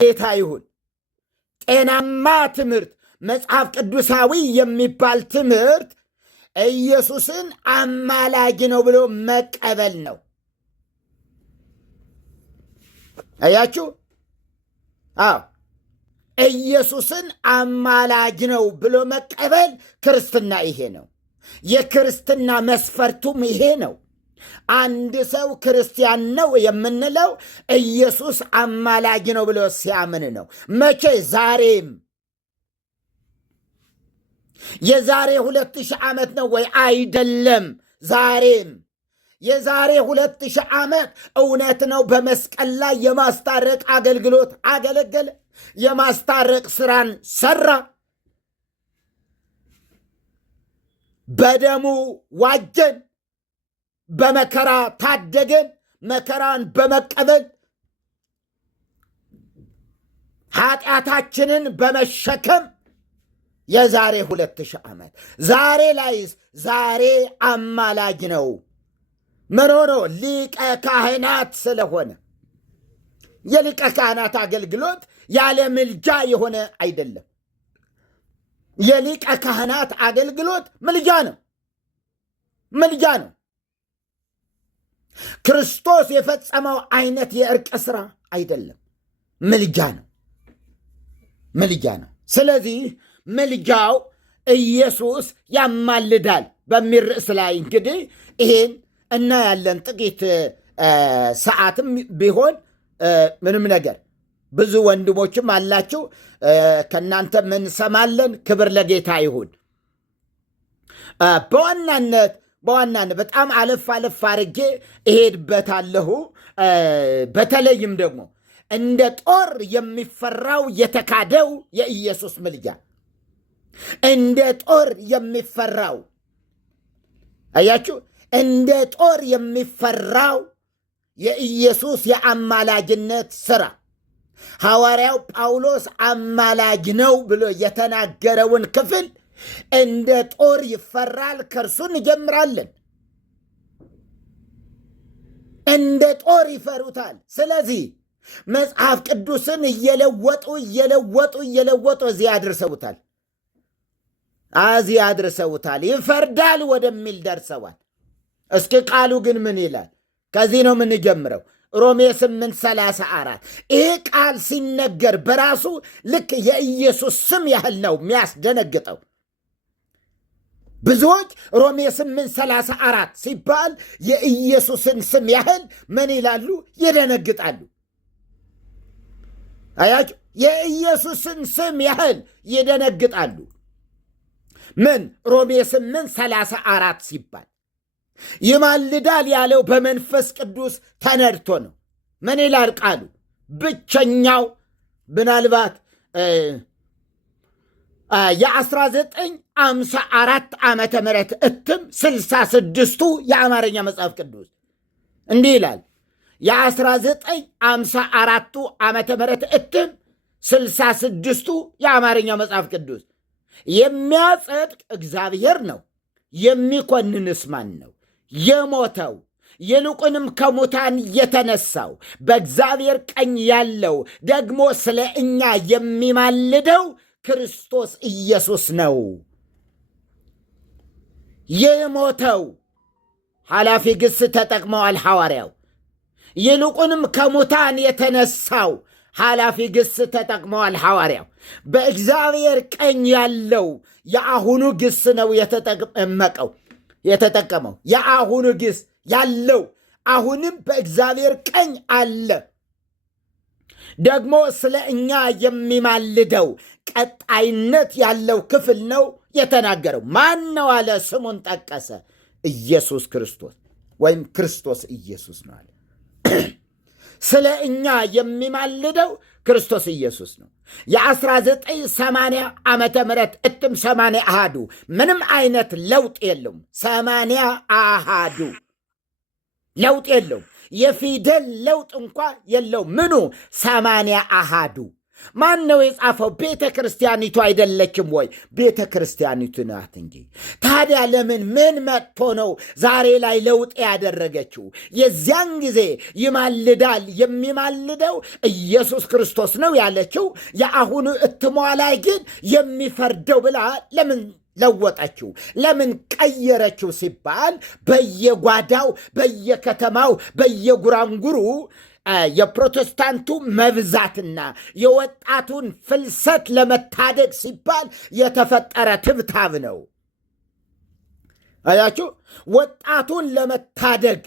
ጌታ ይሁን። ጤናማ ትምህርት መጽሐፍ ቅዱሳዊ የሚባል ትምህርት ኢየሱስን አማላጅ ነው ብሎ መቀበል ነው። አያችሁ? አዎ፣ ኢየሱስን አማላጅ ነው ብሎ መቀበል ክርስትና ይሄ ነው። የክርስትና መስፈርቱም ይሄ ነው። አንድ ሰው ክርስቲያን ነው የምንለው ኢየሱስ አማላጅ ነው ብሎ ሲያምን ነው። መቼ? ዛሬም። የዛሬ 2000 ዓመት ነው ወይ? አይደለም፣ ዛሬም። የዛሬ 2000 ዓመት እውነት ነው በመስቀል ላይ የማስታረቅ አገልግሎት አገለገለ። የማስታረቅ ስራን ሰራ። በደሙ ዋጀን፣ በመከራ ታደገን። መከራን በመቀበል ኃጢአታችንን በመሸከም የዛሬ 2000 ዓመት። ዛሬ ላይስ? ዛሬ አማላጅ ነው። ምን ሆኖ? ሊቀ ካህናት ስለሆነ። የሊቀ ካህናት አገልግሎት ያለ ምልጃ የሆነ አይደለም። የሊቀ ካህናት አገልግሎት ምልጃ ነው። ምልጃ ነው። ክርስቶስ የፈጸመው አይነት የእርቅ ስራ አይደለም። ምልጃ ነው። ምልጃ ነው። ስለዚህ ምልጃው ኢየሱስ ያማልዳል በሚል ርዕስ ላይ እንግዲህ ይሄን እናያለን። ጥቂት ሰዓትም ቢሆን ምንም ነገር ብዙ ወንድሞችም አላችሁ። ከእናንተ ምን ሰማለን? ክብር ለጌታ ይሁን። በዋናነት በጣም አለፍ አድርጌ እሄድበታለሁ። በተለይም ደግሞ እንደ ጦር የሚፈራው የተካደው የኢየሱስ ምልጃ፣ እንደ ጦር የሚፈራው አያችሁ፣ እንደ ጦር የሚፈራው የኢየሱስ የአማላጅነት ሥራ ሐዋርያው ጳውሎስ አማላጅ ነው ብሎ የተናገረውን ክፍል እንደ ጦር ይፈራል። ከእርሱ እንጀምራለን። እንደ ጦር ይፈሩታል። ስለዚህ መጽሐፍ ቅዱስን እየለወጡ እዚህ አድርሰውታል። ይፈርዳል ወደሚል ደርሰዋል። እስኪ ቃሉ ግን ምን ይላል? ከዚህ ነው የምንጀምረው። ሮሜ 8:34 ይህ ቃል ሲነገር በራሱ ልክ የኢየሱስ ስም ያህል ነው የሚያስደነግጠው። ብዙዎች ሮሜ 8:34 ሲባል የኢየሱስን ስም ያህል ምን ይላሉ? ይደነግጣሉ። አያችሁ፣ የኢየሱስን ስም ያህል ይደነግጣሉ። ምን? ሮሜ 8:34 ሲባል ይማልዳል ያለው በመንፈስ ቅዱስ ተነድቶ ነው። ምን ይላል ቃሉ? ብቸኛው ምናልባት የ1954 ዓመተ ምህረት እትም 66ቱ የአማርኛ መጽሐፍ ቅዱስ እንዲህ ይላል። የ1954ቱ ዓመተ ምህረት እትም 66ቱ የአማርኛ መጽሐፍ ቅዱስ የሚያጸድቅ እግዚአብሔር ነው፣ የሚኮንንስ ማን ነው? የሞተው ይልቁንም ከሙታን የተነሳው በእግዚአብሔር ቀኝ ያለው ደግሞ ስለ እኛ የሚማልደው ክርስቶስ ኢየሱስ ነው። የሞተው ኃላፊ ግስ ተጠቅመዋል ሐዋርያው። ይልቁንም ከሙታን የተነሳው ኃላፊ ግስ ተጠቅመዋል ሐዋርያው። በእግዚአብሔር ቀኝ ያለው የአሁኑ ግስ ነው የተጠቀመው። የአሁኑ ግስ ያለው አሁንም በእግዚአብሔር ቀኝ አለ። ደግሞ ስለ እኛ የሚማልደው ቀጣይነት ያለው ክፍል ነው የተናገረው። ማን ነው አለ? ስሙን ጠቀሰ። ኢየሱስ ክርስቶስ ወይም ክርስቶስ ኢየሱስ ነው አለ። ስለ እኛ የሚማልደው ክርስቶስ ኢየሱስ ነው። የ1980 ዓመተ ምህረት እትም 80 አሃዱ ምንም አይነት ለውጥ የለውም። 80 አሃዱ ለውጥ የለውም። የፊደል ለውጥ እንኳ የለው። ምኑ? 80 አሃዱ ማን ነው የጻፈው? ቤተ ክርስቲያኒቱ አይደለችም ወይ? ቤተ ክርስቲያኒቱ ናት እንጂ። ታዲያ ለምን ምን መጥቶ ነው ዛሬ ላይ ለውጥ ያደረገችው? የዚያን ጊዜ ይማልዳል የሚማልደው ኢየሱስ ክርስቶስ ነው ያለችው። የአሁኑ እትሟ ላይ ግን የሚፈርደው ብላ ለምን ለወጠችው? ለምን ቀየረችው ሲባል በየጓዳው በየከተማው በየጉራንጉሩ የፕሮቴስታንቱ መብዛትና የወጣቱን ፍልሰት ለመታደግ ሲባል የተፈጠረ ትብታብ ነው። አያችሁ፣ ወጣቱን ለመታደግ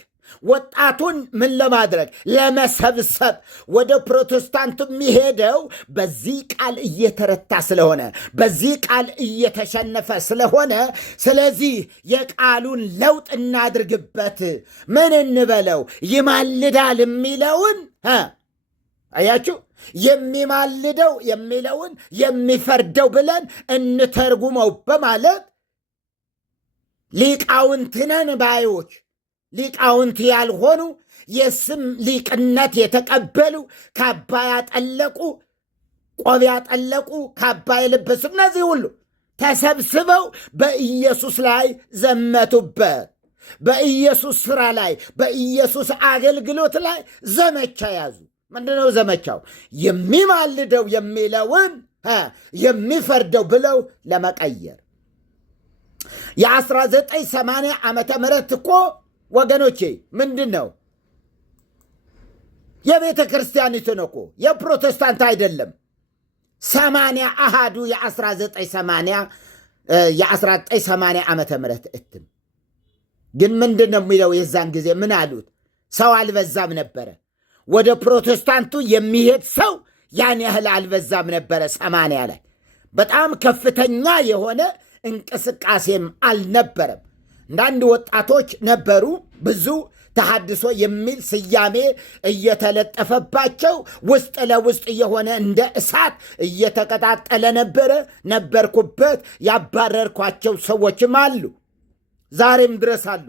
ወጣቱን ምን ለማድረግ ለመሰብሰብ ወደ ፕሮቴስታንቱ የሚሄደው በዚህ ቃል እየተረታ ስለሆነ፣ በዚህ ቃል እየተሸነፈ ስለሆነ፣ ስለዚህ የቃሉን ለውጥ እናድርግበት። ምን እንበለው? ይማልዳል የሚለውን አያችሁ፣ የሚማልደው የሚለውን የሚፈርደው ብለን እንተርጉመው በማለት ሊቃውንት ነን ባዮች ሊቃውንት ያልሆኑ የስም ሊቅነት የተቀበሉ ካባ ያጠለቁ ቆብ ያጠለቁ ካባ የለበሱ እነዚህ ሁሉ ተሰብስበው በኢየሱስ ላይ ዘመቱበት። በኢየሱስ ሥራ ላይ በኢየሱስ አገልግሎት ላይ ዘመቻ ያዙ። ምንድነው ዘመቻው? የሚማልደው የሚለውን የሚፈርደው ብለው ለመቀየር። የ1980 ዓመተ ምህረት እኮ ወገኖቼ ምንድን ነው? የቤተ ክርስቲያኒቱን እኮ የፕሮቴስታንት አይደለም። 80 አሃዱ የ1980 ዓመተ ምህረት እትም ግን ምንድን ነው የሚለው? የዛን ጊዜ ምን አሉት? ሰው አልበዛም ነበረ። ወደ ፕሮቴስታንቱ የሚሄድ ሰው ያን ያህል አልበዛም ነበረ። 80 ላይ በጣም ከፍተኛ የሆነ እንቅስቃሴም አልነበረም። አንዳንድ ወጣቶች ነበሩ። ብዙ ተሐድሶ የሚል ስያሜ እየተለጠፈባቸው ውስጥ ለውስጥ የሆነ እንደ እሳት እየተቀጣጠለ ነበርኩበት። ያባረርኳቸው ሰዎችም አሉ፣ ዛሬም ድረስ አሉ።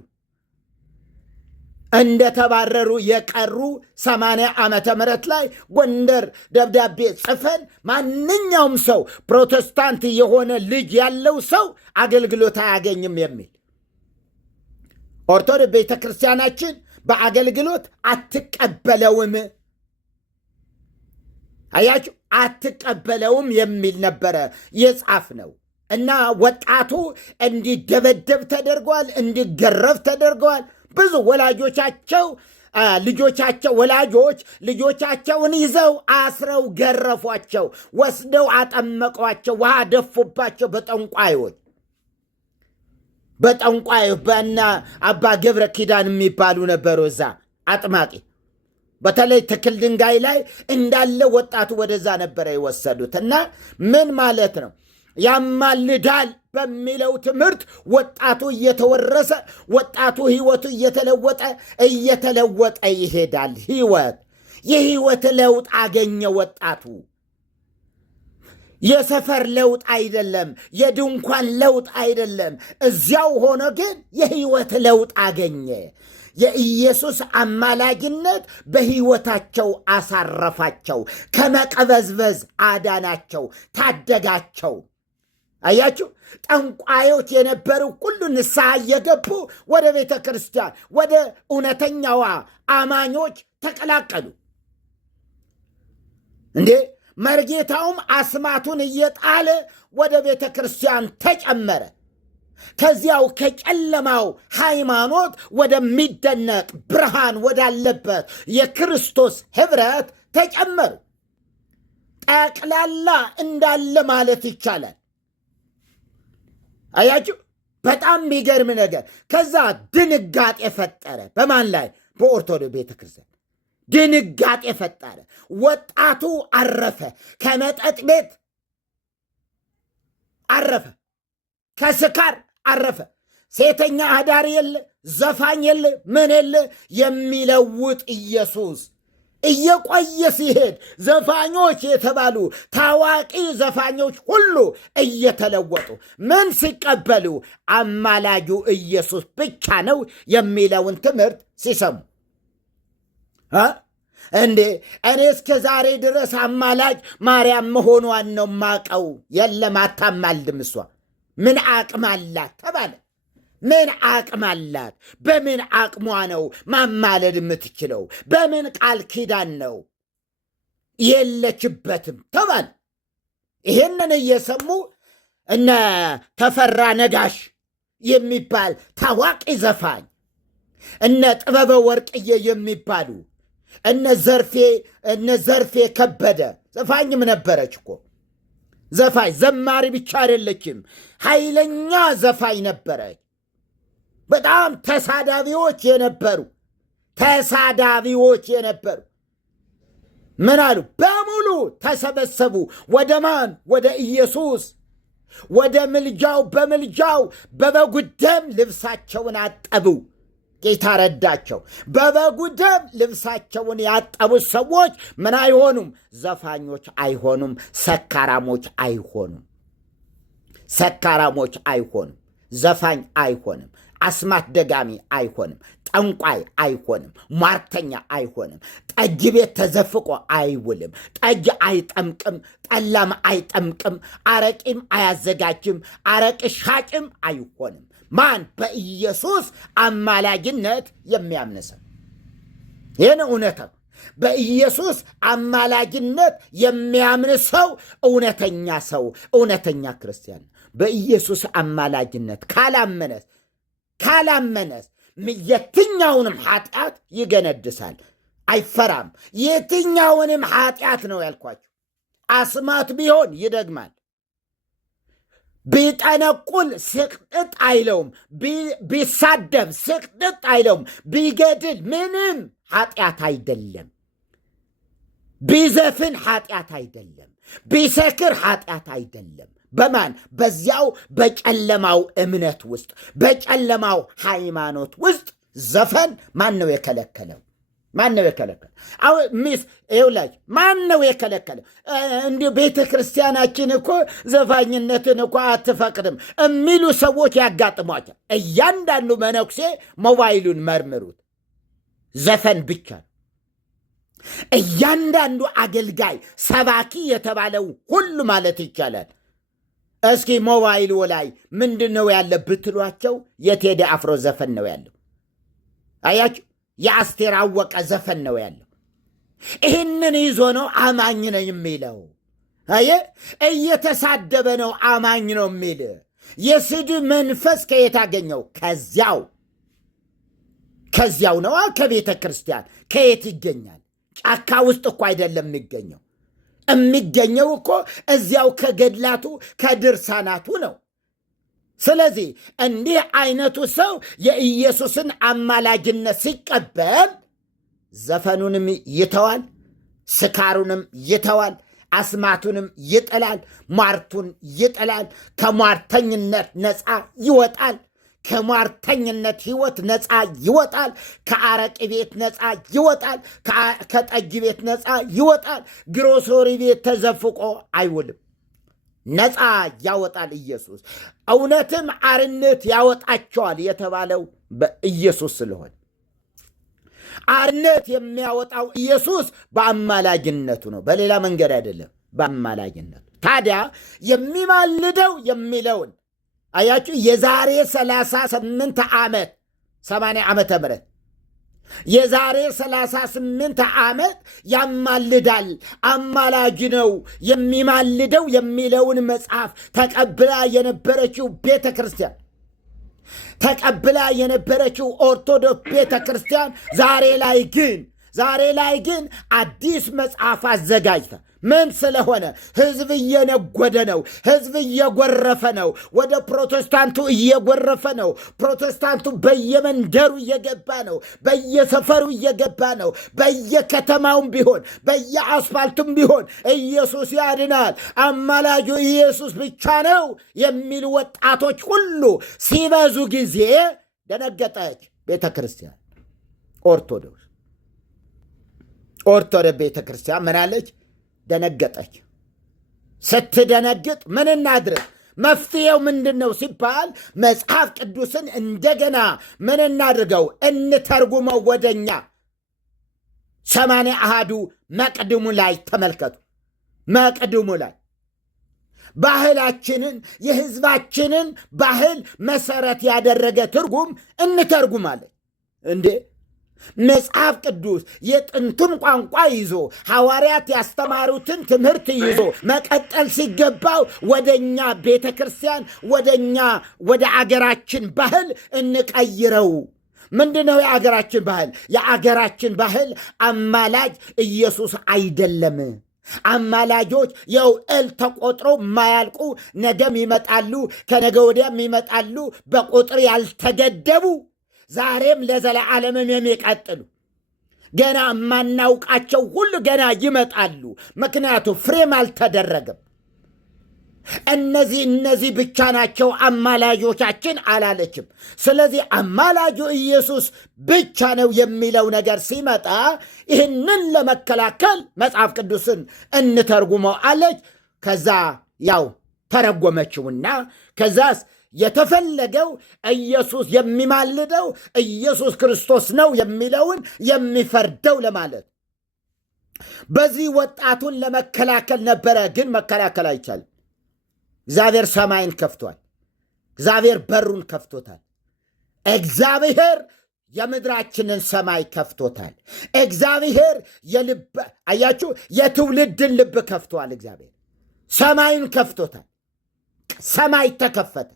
እንደተባረሩ የቀሩ 80 ዓመተ ምህረት ላይ ጎንደር ደብዳቤ ጽፈን ማንኛውም ሰው ፕሮቴስታንት የሆነ ልጅ ያለው ሰው አገልግሎት አያገኝም የሚል ኦርቶዶክስ ቤተ ክርስቲያናችን በአገልግሎት አትቀበለውም። አያችሁ፣ አትቀበለውም የሚል ነበረ የጻፍ ነው። እና ወጣቱ እንዲደበደብ ተደርጓል፣ እንዲገረፍ ተደርገዋል። ብዙ ወላጆች ልጆቻቸውን ይዘው አስረው ገረፏቸው፣ ወስደው አጠመቋቸው፣ ውሃ ደፉባቸው። በጠንቋይ በና አባ ገብረ ኪዳን የሚባሉ ነበሩ እዛ አጥማቂ። በተለይ ትክል ድንጋይ ላይ እንዳለ ወጣቱ ወደዛ ነበረ የወሰዱት። እና ምን ማለት ነው? ያማልዳል በሚለው ትምህርት ወጣቱ እየተወረሰ ወጣቱ ህይወቱ እየተለወጠ ይሄዳል። የህይወት ለውጥ አገኘ ወጣቱ። የሰፈር ለውጥ አይደለም፣ የድንኳን ለውጥ አይደለም። እዚያው ሆኖ ግን የህይወት ለውጥ አገኘ። የኢየሱስ አማላጅነት በህይወታቸው አሳረፋቸው፣ ከመቀበዝበዝ አዳናቸው፣ ታደጋቸው። አያችሁ፣ ጠንቋዮች የነበሩ ሁሉ ንስሐ እየገቡ ወደ ቤተ ክርስቲያን ወደ እውነተኛዋ አማኞች ተቀላቀሉ። እንዴ መርጌታውም አስማቱን እየጣለ ወደ ቤተ ክርስቲያን ተጨመረ። ከዚያው ከጨለማው ሃይማኖት ወደሚደነቅ ብርሃን ወዳለበት የክርስቶስ ኅብረት ተጨመሩ። ጠቅላላ እንዳለ ማለት ይቻላል። አያችሁ፣ በጣም የሚገርም ነገር። ከዛ ድንጋጤ ፈጠረ። በማን ላይ? በኦርቶዶክስ ቤተ ክርስቲያን ድንጋጤ ፈጠረ። ወጣቱ አረፈ፣ ከመጠጥ ቤት አረፈ፣ ከስካር አረፈ። ሴተኛ አዳር የለ፣ ዘፋኝ የለ፣ ምን የለ። የሚለውጥ ኢየሱስ እየቆየ ሲሄድ ዘፋኞች የተባሉ ታዋቂ ዘፋኞች ሁሉ እየተለወጡ ምን ሲቀበሉ? አማላጁ ኢየሱስ ብቻ ነው የሚለውን ትምህርት ሲሰሙ እንዴ እኔ እስከ ዛሬ ድረስ አማላጅ ማርያም መሆኗን ነው ማቀው። የለም አታማልድም እሷ። ምን አቅም አላት ተባለ። ምን አቅም አላት? በምን አቅሟ ነው ማማለድ የምትችለው? በምን ቃል ኪዳን ነው? የለችበትም ተባለ። ይሄንን እየሰሙ እነ ተፈራ ነጋሽ የሚባል ታዋቂ ዘፋኝ፣ እነ ጥበበ ወርቅዬ የሚባሉ እነ ዘርፌ ከበደ ዘፋኝም ነበረች እኮ። ዘፋኝ ዘማሪ ብቻ አይደለችም፣ ኃይለኛ ዘፋኝ ነበረች። በጣም ተሳዳቢዎች የነበሩ ምን አሉ? በሙሉ ተሰበሰቡ። ወደ ማን? ወደ ኢየሱስ፣ ወደ ምልጃው። በምልጃው በበጉ ደም ልብሳቸውን አጠቡ። ጌታ ረዳቸው። በበጉ ደም ልብሳቸውን ያጠቡት ሰዎች ምን አይሆኑም? ዘፋኞች አይሆኑም። ሰካራሞች አይሆኑም። ዘፋኝ አይሆንም። አስማት ደጋሚ አይሆንም። ጠንቋይ አይሆንም። ሟርተኛ አይሆንም። ጠጅ ቤት ተዘፍቆ አይውልም። ጠጅ አይጠምቅም። ጠላም አይጠምቅም። አረቂም አያዘጋጅም። አረቂ ሻጭም አይሆንም። ማን? በኢየሱስ አማላጅነት የሚያምን ሰው። ይህን እውነታው። በኢየሱስ አማላጅነት የሚያምን ሰው እውነተኛ ሰው፣ እውነተኛ ክርስቲያን። በኢየሱስ አማላጅነት ካላመነስ የትኛውንም ኃጢአት ይገነድሳል፣ አይፈራም። የትኛውንም ኃጢአት ነው ያልኳቸው። አስማት ቢሆን ይደግማል። ቢጠነቁል ስቅጥጥ አይለውም። ቢሳደብ ስቅጥጥ አይለውም። ቢገድል ምንም ኃጢአት አይደለም። ቢዘፍን ኃጢአት አይደለም። ቢሰክር ኃጢአት አይደለም። በማን? በዚያው በጨለማው እምነት ውስጥ፣ በጨለማው ሃይማኖት ውስጥ ዘፈን ማን ነው የከለከለው? ማን ነው የከለከለው? ይውላጅ ማን ነው የከለከለው? እንዲሁ ቤተ ክርስቲያናችን እኮ ዘፋኝነትን እኮ አትፈቅድም የሚሉ ሰዎች ያጋጥሟቸው። እያንዳንዱ መነኩሴ ሞባይሉን መርምሩት፣ ዘፈን ብቻ። እያንዳንዱ አገልጋይ ሰባኪ የተባለው ሁሉ ማለት ይቻላል እስኪ ሞባይሉ ላይ ምንድን ነው ያለ ብትሏቸው የቴዲ አፍሮ ዘፈን ነው ያለው። አያችሁ፣ የአስቴር አወቀ ዘፈን ነው ያለው። ይህንን ይዞ ነው አማኝ ነው የሚለው። እየተሳደበ ነው አማኝ ነው የሚል። የስድብ መንፈስ ከየት አገኘው? ከዚያው ነዋ፣ ከቤተ ክርስቲያን። ከየት ይገኛል? ጫካ ውስጥ እኮ አይደለም የሚገኘው እኮ እዚያው ከገድላቱ ከድርሳናቱ ነው። ስለዚህ እንዲህ አይነቱ ሰው የኢየሱስን አማላጅነት ሲቀበል ዘፈኑንም ይተዋል፣ ስካሩንም ይተዋል፣ አስማቱንም ይጥላል፣ ሟርቱን ይጥላል፣ ከሟርተኝነት ነፃ ይወጣል፣ ከሟርተኝነት ሕይወት ነፃ ይወጣል፣ ከአረቂ ቤት ነፃ ይወጣል፣ ከጠጅ ቤት ነፃ ይወጣል፣ ግሮሶሪ ቤት ተዘፍቆ አይውልም። ነፃ ያወጣል ኢየሱስ። እውነትም አርነት ያወጣቸዋል የተባለው በኢየሱስ ስለሆነ አርነት የሚያወጣው ኢየሱስ በአማላጅነቱ ነው፣ በሌላ መንገድ አይደለም፣ በአማላጅነቱ። ታዲያ የሚማልደው የሚለውን አያችሁ። የዛሬ 38 ዓመት 80 ዓመተ ምህረት የዛሬ 38 ዓመት ያማልዳል፣ አማላጅ ነው የሚማልደው የሚለውን መጽሐፍ ተቀብላ የነበረችው ቤተ ክርስቲያን፣ ተቀብላ የነበረችው ኦርቶዶክስ ቤተ ክርስቲያን ዛሬ ላይ ግን አዲስ መጽሐፍ አዘጋጅታ ምን ስለሆነ ሕዝብ እየነጎደ ነው። ሕዝብ እየጎረፈ ነው። ወደ ፕሮቴስታንቱ እየጎረፈ ነው። ፕሮቴስታንቱ በየመንደሩ እየገባ ነው። በየሰፈሩ እየገባ ነው። በየከተማውም ቢሆን በየአስፋልቱም ቢሆን ኢየሱስ ያድናል፣ አማላጁ ኢየሱስ ብቻ ነው የሚሉ ወጣቶች ሁሉ ሲበዙ ጊዜ ደነገጠች ቤተ ክርስቲያን። ኦርቶዶክስ ቤተ ክርስቲያን ምን አለች? ደነገጠች። ስትደነግጥ ምን እናድርግ? መፍትሄው ምንድን ነው ሲባል መጽሐፍ ቅዱስን እንደገና ምን እናድርገው? እንተርጉመው ወደኛ። 80 አሃዱ መቅድሙ ላይ ተመልከቱ። መቅድሙ ላይ ባህላችንን የሕዝባችንን ባህል መሰረት ያደረገ ትርጉም እንተርጉማለን እንዴ! መጽሐፍ ቅዱስ የጥንቱን ቋንቋ ይዞ ሐዋርያት ያስተማሩትን ትምህርት ይዞ መቀጠል ሲገባው ወደኛ ቤተ ክርስቲያን ወደ አገራችን ባህል እንቀይረው። ምንድነው የአገራችን ባህል? የአገራችን ባህል አማላጅ ኢየሱስ አይደለም። አማላጆች የውል ተቆጥሮ የማያልቁ ነገም ይመጣሉ፣ ከነገ ወዲያም ይመጣሉ፣ በቁጥር ያልተገደቡ ዛሬም ለዘለዓለምም የሚቀጥሉ ገና የማናውቃቸው ሁሉ ገና ይመጣሉ። ምክንያቱም ፍሬም አልተደረገም። እነዚህ ብቻ ናቸው አማላጆቻችን አላለችም። ስለዚህ አማላጁ ኢየሱስ ብቻ ነው የሚለው ነገር ሲመጣ ይህንን ለመከላከል መጽሐፍ ቅዱስን እንተርጉመው አለች። ከዛ ያው ተረጎመችውና ከዛስ የተፈለገው ኢየሱስ የሚማልደው ኢየሱስ ክርስቶስ ነው የሚለውን የሚፈርደው ለማለት በዚህ ወጣቱን ለመከላከል ነበረ። ግን መከላከል አይቻልም። እግዚአብሔር ሰማይን ከፍቷል። እግዚአብሔር በሩን ከፍቶታል። እግዚአብሔር የምድራችንን ሰማይ ከፍቶታል። እግዚአብሔር አያችሁ፣ የትውልድን ልብ ከፍቷል። እግዚአብሔር ሰማይን ከፍቶታል። ሰማይ ተከፈተ።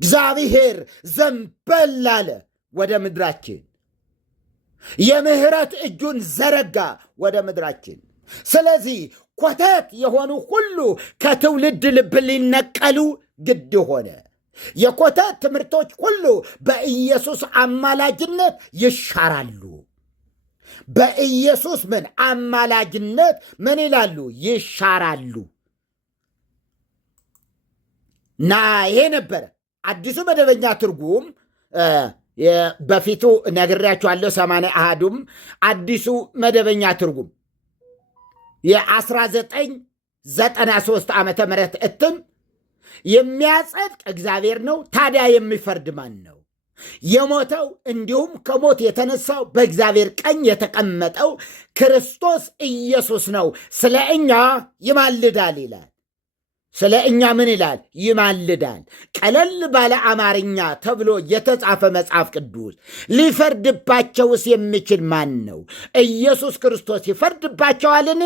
እግዚአብሔር ዘንበል አለ ወደ ምድራችን። የምህረት እጁን ዘረጋ ወደ ምድራችን። ስለዚህ ኮተት የሆኑ ሁሉ ከትውልድ ልብ ሊነቀሉ ግድ ሆነ። የኮተት ትምህርቶች ሁሉ በኢየሱስ አማላጅነት ይሻራሉ። በኢየሱስ አማላጅነት ምን ይላሉ? ይሻራሉ። እና ይሄ ነበረ አዲሱ መደበኛ ትርጉም። በፊቱ ነግሬያችኋለሁ። 80 አሃዱም አዲሱ መደበኛ ትርጉም የ1993 ዓመተ ምህረት እትም የሚያጸድቅ እግዚአብሔር ነው፣ ታዲያ የሚፈርድ ማን ነው? የሞተው እንዲሁም ከሞት የተነሳው በእግዚአብሔር ቀኝ የተቀመጠው ክርስቶስ ኢየሱስ ነው፣ ስለ እኛ ይማልዳል ይላል። ስለ እኛ ምን ይላል? ይማልዳል። ቀለል ባለ አማርኛ ተብሎ የተጻፈ መጽሐፍ ቅዱስ ሊፈርድባቸውስ የሚችል ማን ነው? ኢየሱስ ክርስቶስ ይፈርድባቸዋልን?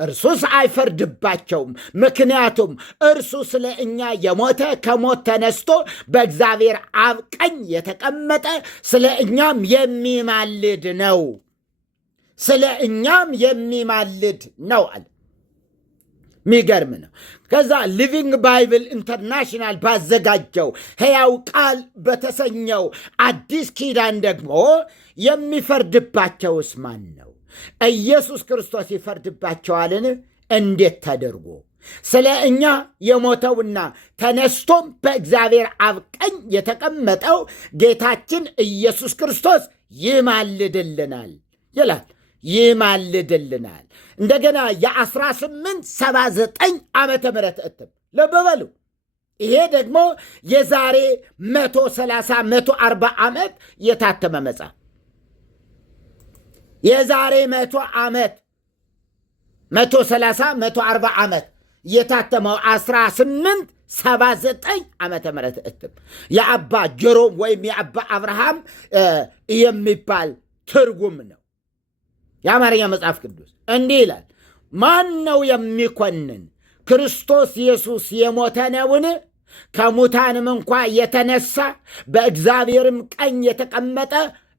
እርሱስ አይፈርድባቸውም። ምክንያቱም እርሱ ስለ እኛ የሞተ ከሞት ተነስቶ በእግዚአብሔር አብ ቀኝ የተቀመጠ ስለ እኛም የሚማልድ ነው። ስለ እኛም የሚማልድ ነው አለ። ሚገርም ነው። ከዛ ሊቪንግ ባይብል ኢንተርናሽናል ባዘጋጀው ሕያው ቃል በተሰኘው አዲስ ኪዳን ደግሞ የሚፈርድባቸውስ ማን ነው? ኢየሱስ ክርስቶስ ይፈርድባቸዋልን? እንዴት ተደርጎ? ስለ እኛ የሞተውና ተነስቶም በእግዚአብሔር አብ ቀኝ የተቀመጠው ጌታችን ኢየሱስ ክርስቶስ ይማልድልናል ይላል። ይማልድልናል። እንደገና የ1879 ዓመተ ምህረት እትም ለበበሉ። ይሄ ደግሞ የዛሬ 130 140 ዓመት የታተመ መጽሐፍ። የዛሬ 100 ዓመት 130 140 ዓመት የታተመው 1879 ዓመተ ምህረት እትም የአባ ጀሮም ወይም የአባ አብርሃም የሚባል ትርጉም ነው። የአማርኛ መጽሐፍ ቅዱስ እንዲህ ይላል። ማን ነው የሚኮንን? ክርስቶስ ኢየሱስ የሞተ ነውን? ከሙታንም እንኳ የተነሳ በእግዚአብሔርም ቀኝ የተቀመጠ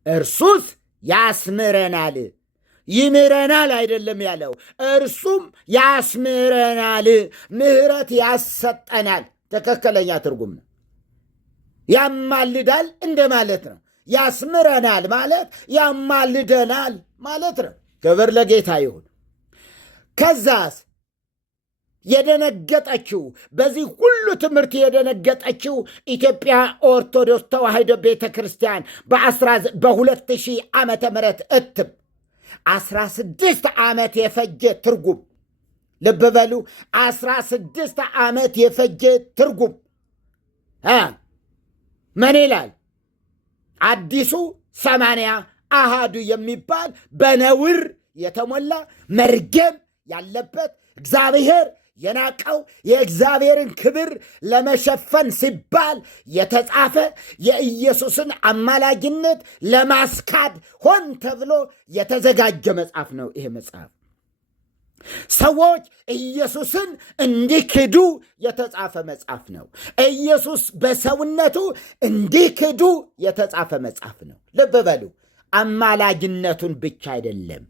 እርሱስ ያስምረናል። ይምረናል አይደለም ያለው፣ እርሱም ያስምረናል፣ ምሕረት ያሰጠናል። ትክክለኛ ትርጉም ነው። ያማልዳል እንደማለት ነው። ያስምረናል ማለት ያማልደናል ማለት ነው። ክብር ለጌታ ይሁን። ከዛስ የደነገጠችው በዚህ ሁሉ ትምህርት የደነገጠችው ኢትዮጵያ ኦርቶዶክስ ተዋሕዶ ቤተ ክርስቲያን በ2000 ዓመተ ምህረት እትም 16 ዓመት የፈጀ ትርጉም፣ ልብ በሉ 16 ዓመት የፈጀ ትርጉም ምን ይላል? አዲሱ 80 አሃዱ የሚባል በነውር የተሞላ መርገም ያለበት እግዚአብሔር የናቀው የእግዚአብሔርን ክብር ለመሸፈን ሲባል የተጻፈ የኢየሱስን አማላጅነት ለማስካድ ሆን ተብሎ የተዘጋጀ መጽሐፍ ነው። ይሄ መጽሐፍ ሰዎች ኢየሱስን እንዲክዱ የተጻፈ መጽሐፍ ነው። ኢየሱስ በሰውነቱ እንዲክዱ የተጻፈ መጽሐፍ ነው። ልብ በሉ፣ አማላጅነቱን ብቻ አይደለም፣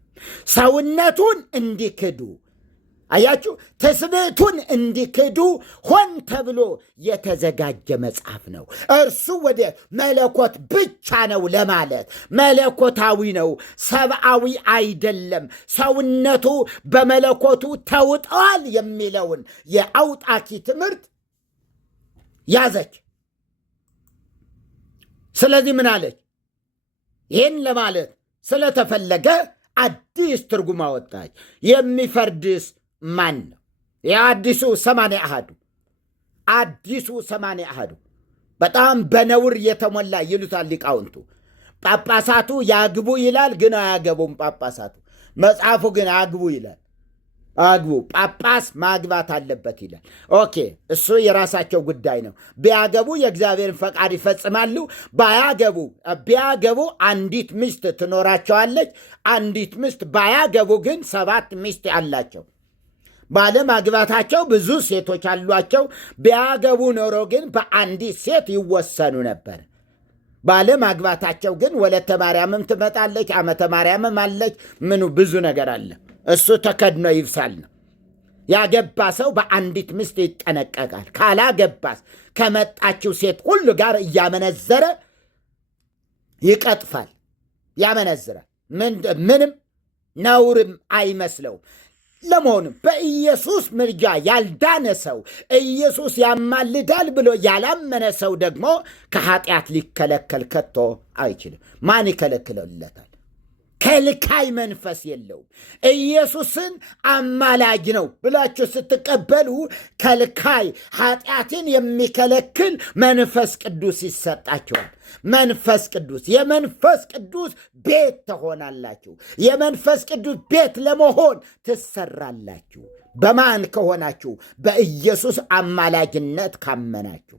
ሰውነቱን እንዲክዱ አያችሁ፣ ትስብእቱን እንዲክዱ ሆን ተብሎ የተዘጋጀ መጽሐፍ ነው። እርሱ ወደ መለኮት ብቻ ነው ለማለት መለኮታዊ ነው፣ ሰብአዊ አይደለም፣ ሰውነቱ በመለኮቱ ተውጠዋል የሚለውን የአውጣኪ ትምህርት ያዘች። ስለዚህ ምን አለች? ይህን ለማለት ስለተፈለገ አዲስ ትርጉም አወጣች። የሚፈርድስ ማን ነው? የአዲሱ 80 አሃዱ አዲሱ 80 አሃዱ በጣም በነውር የተሞላ ይሉታል ሊቃውንቱ። ጳጳሳቱ ያግቡ ይላል፣ ግን አያገቡም። ጳጳሳቱ መጽሐፉ ግን አግቡ ይላል። አግቡ፣ ጳጳስ ማግባት አለበት ይላል። ኦኬ፣ እሱ የራሳቸው ጉዳይ ነው። ቢያገቡ የእግዚአብሔርን ፈቃድ ይፈጽማሉ። ቢያገቡ አንዲት ሚስት ትኖራቸዋለች። አንዲት ሚስት ባያገቡ ግን 7 ሚስት አላቸው። ባለማግባታቸው ብዙ ሴቶች አሏቸው። ቢያገቡ ኖሮ ግን በአንዲት ሴት ይወሰኑ ነበር። ባለማግባታቸው ግን ወለተ ማርያምም ትመጣለች፣ ዓመተ ማርያምም አለች። ምኑ ብዙ ነገር አለ። እሱ ተከድኖ ይብሳል ነው። ያገባ ሰው በአንዲት ሚስት ይጠነቀቃል። ካላገባስ ከመጣችው ሴት ሁሉ ጋር እያመነዘረ ይቀጥፋል፣ ያመነዝራል። ምንም ነውርም አይመስለውም። ለመሆኑም በኢየሱስ ምልጃ ያልዳነ ሰው ኢየሱስ ያማልዳል ብሎ ያላመነ ሰው ደግሞ ከኃጢአት ሊከለከል ከቶ አይችልም። ማን ይከለክለለታል? ከልካይ መንፈስ የለውም። ኢየሱስን አማላጅ ነው ብላችሁ ስትቀበሉ ከልካይ ኃጢአትን የሚከለክል መንፈስ ቅዱስ ይሰጣችኋል። መንፈስ ቅዱስ የመንፈስ ቅዱስ ቤት ትሆናላችሁ። የመንፈስ ቅዱስ ቤት ለመሆን ትሰራላችሁ። በማን ከሆናችሁ? በኢየሱስ አማላጅነት ካመናችሁ።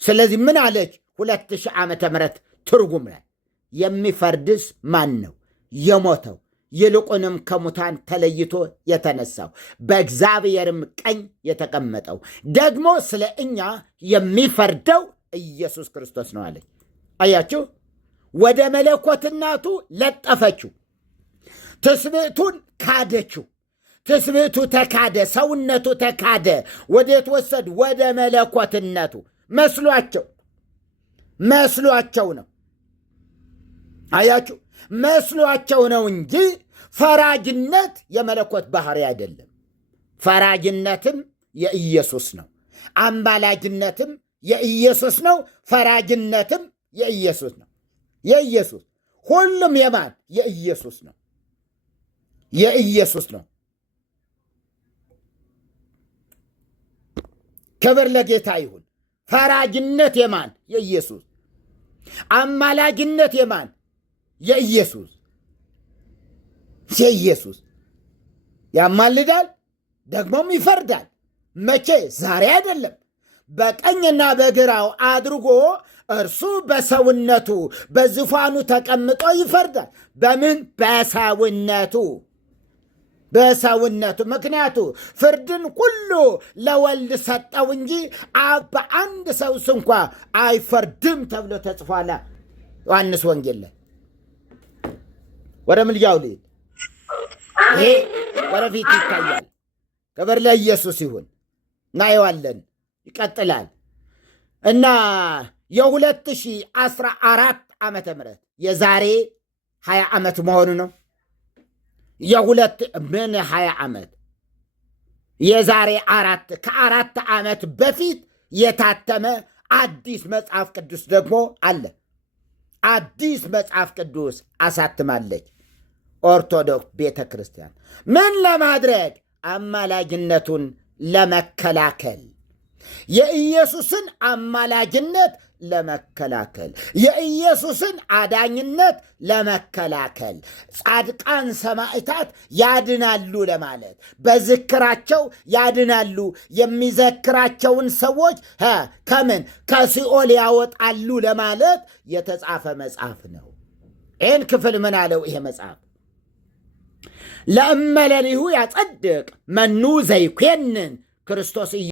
ስለዚህ ምን አለች? 2000 ዓመተ ምህረት ትርጉም ላይ የሚፈርድስ ማን ነው? የሞተው ይልቁንም ከሙታን ተለይቶ የተነሳው በእግዚአብሔርም ቀኝ የተቀመጠው ደግሞ ስለ እኛ የሚፈርደው ኢየሱስ ክርስቶስ ነው አለች። አያችሁ፣ ወደ መለኮትናቱ ለጠፈችው። ትስብእቱን ካደችው። ትስብእቱ ተካደ፣ ሰውነቱ ተካደ። ወዴት ወሰድ? ወደ መለኮትነቱ። መስሏቸው ነው። አያችሁ፣ መስሏቸው ነው እንጂ ፈራጅነት የመለኮት ባህሪ አይደለም። ፈራጅነትም የኢየሱስ ነው። አማላጅነትም የኢየሱስ ነው። ፈራጅነትም የኢየሱስ ነው። የኢየሱስ ሁሉም የማን? የኢየሱስ ነው። የኢየሱስ ነው። ክብር ለጌታ ይሁን። ፈራጅነት የማን? የኢየሱስ። አማላጅነት የማን? የኢየሱስ። የኢየሱስ ያማልዳል፣ ደግሞም ይፈርዳል። መቼ? ዛሬ አይደለም። በቀኝና በግራው አድርጎ እርሱ በሰውነቱ በዙፋኑ ተቀምጦ ይፈርዳል። በምን? በሰውነቱ። ምክንያቱ ፍርድን ሁሉ ለወልድ ሰጠው እንጂ አብ በአንድ ሰው ስንኳ አይፈርድም ተብሎ ተጽፏል ዮሐንስ ወንጌል ላይ። ወደ ምልጃው ልሂድ። ይሄ ወደፊት ይታያል። ክብር ለኢየሱስ ይሁን። እናየዋለን። ይቀጥላል እና የ2014 ዓመተ ምህረት የዛሬ 20 ዓመት መሆኑ ነው። ምን 20 ዓመት? የዛሬ ከ4 ዓመት በፊት የታተመ አዲስ መጽሐፍ ቅዱስ ደግሞ አለ። አዲስ መጽሐፍ ቅዱስ አሳትማለች ኦርቶዶክስ ቤተ ክርስቲያን። ምን ለማድረግ? አማላጅነቱን ለመከላከል፣ የኢየሱስን አማላጅነት ለመከላከል የኢየሱስን አዳኝነት ለመከላከል ጻድቃን ሰማዕታት ያድናሉ ለማለት በዝክራቸው ያድናሉ፣ የሚዘክራቸውን ሰዎች ከምን ከሲኦል ያወጣሉ ለማለት የተጻፈ መጽሐፍ ነው። ይህን ክፍል ምን አለው ይሄ መጽሐፍ? ለእመለሊሁ ያጸድቅ መኑ ዘይኮንን ክርስቶስ